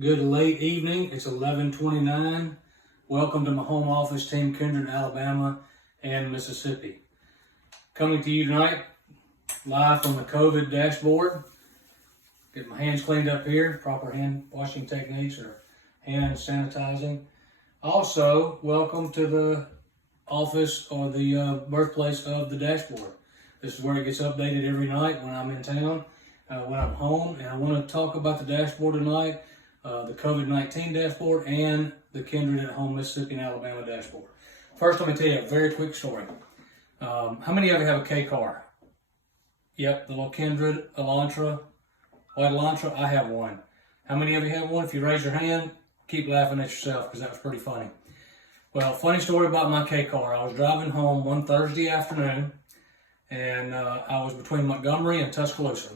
Good late evening. It's 11:29. Welcome to my home office, Team Kindred, Alabama and Mississippi. Coming to you tonight, live from the COVID dashboard. Get my hands cleaned up here, proper hand washing techniques or hand sanitizing. Also, welcome to the office or the birthplace of the dashboard. This is where it gets updated every night when I'm in town, when I'm home, and I want to talk about the dashboard tonight. The COVID-19 dashboard and the Kindred at Home Mississippi and Alabama dashboard. First, let me tell you a very quick story. How many of you have a K car? Yep, the little Kindred Elantra, white Elantra. I have one. How many of you have one? If you raise your hand, keep laughing at yourself because that was pretty funny. Well, funny story about my K car. I was driving home one Thursday afternoon, and I was between Montgomery and Tuscaloosa,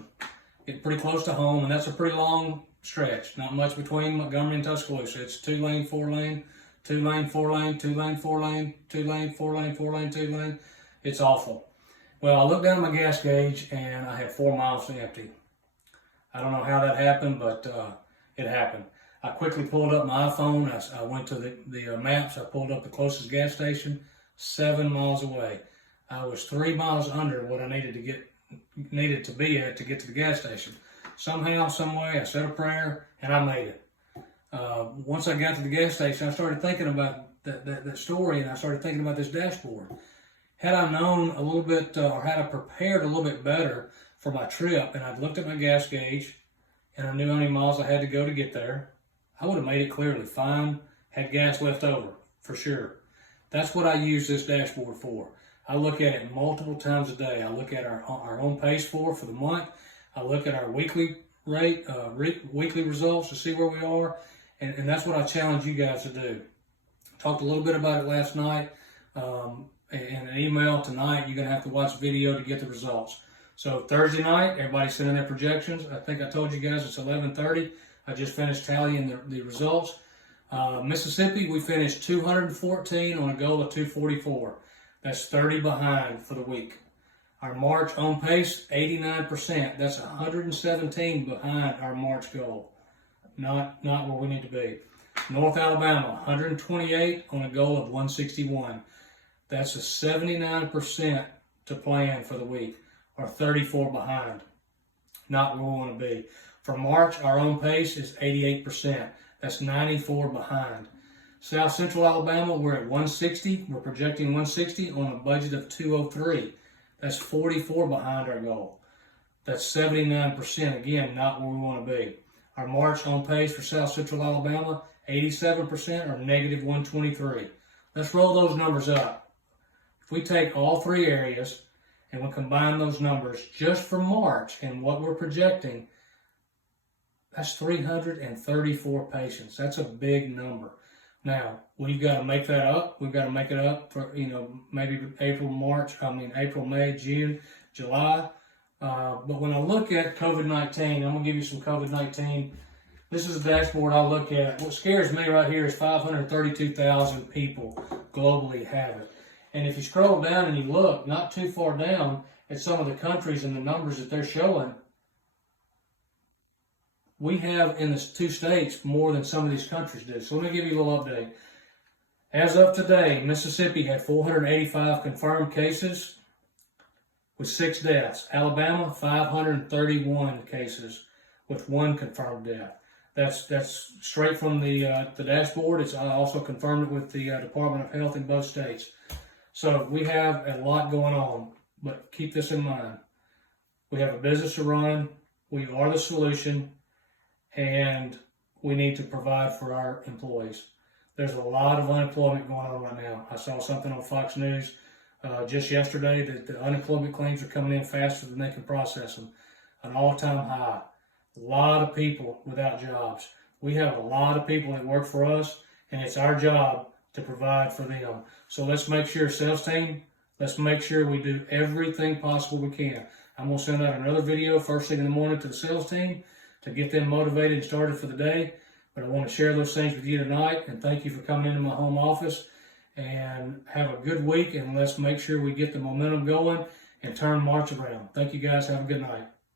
getting pretty close to home, and that's a pretty long stretch. Not much between Montgomery and Tuscaloosa. It's 2-lane, 4-lane, 2-lane, 4-lane, 2-lane, 4-lane, 2-lane, 4-lane, 4-lane, 2-lane. It's awful. Well, I looked down at my gas gauge and I had 4 miles empty. I don't know how that happened, but it happened. I quickly pulled up my iPhone. I went to the maps. I pulled up the closest gas station, 7 miles away. I was 3 miles under what I needed to be at to get to the gas station. Somehow, some way, I said a prayer and I made it. Once I got to the gas station, I started thinking about that story, and I started thinking about this dashboard. Had I known a little bit, or had I prepared a little bit better for my trip, and I'd looked at my gas gauge, and I knew how many miles I had to go to get there, I would have made it clearly fine, had gas left over, for sure. That's what I use this dashboard for. I look at it multiple times a day. I look at our home pace for the month. I look at our weekly rate, weekly results to see where we are, and that's what I challenge you guys to do. Talked a little bit about it last night, and an email tonight. You're going to have to watch video to get the results. So Thursday night, everybody sent in their projections. I think I told you guys it's 11:30. I just finished tallying the results. Mississippi, we finished 214 on a goal of 244. That's 30 behind for the week. Our March on pace, 89%. That's 117 behind our March goal. Not where we need to be. North Alabama, 128 on a goal of 161. That's a 79% to plan for the week, or 34 behind. Not where we want to be. For March, our own pace is 88%. That's 94 behind. South Central Alabama, we're at 160. We're projecting 160 on a budget of 203. That's 44 behind our goal. That's 79%, again, not where we want to be. Our March on pace for South Central Alabama, 87% or negative 123. Let's roll those numbers up. If we take all three areas and we combine those numbers just for March and what we're projecting, that's 334 patients. That's a big number. Now, we've got to make that up. We've got to make it up for, maybe April, May, June, July. But when I look at COVID-19, I'm going to give you some COVID-19. This is a dashboard I look at. What scares me right here is 532,000 people globally have it. And if you scroll down and you look, not too far down at some of the countries and the numbers that they're showing, we have in the 2 states more than some of these countries do. So let me give you a little update. As of today, Mississippi had 485 confirmed cases with 6 deaths. Alabama, 531 cases with 1 confirmed death. That's straight from the dashboard. I also confirmed it with the Department of Health in both states. So we have a lot going on, but keep this in mind. We have a business to run. We are the solution. And we need to provide for our employees. There's a lot of unemployment going on right now. I saw something on Fox News just yesterday that the unemployment claims are coming in faster than they can process them. An all-time high. A lot of people without jobs. We have a lot of people that work for us, and it's our job to provide for them. So let's make sure, sales team, let's make sure we do everything possible we can. I'm going to send out another video first thing in the morning to the sales team to get them motivated and started for the day. But I want to share those things with you tonight, and thank you for coming into my home office, and have a good week, and let's make sure we get the momentum going and turn March around. Thank you guys. Have a good night.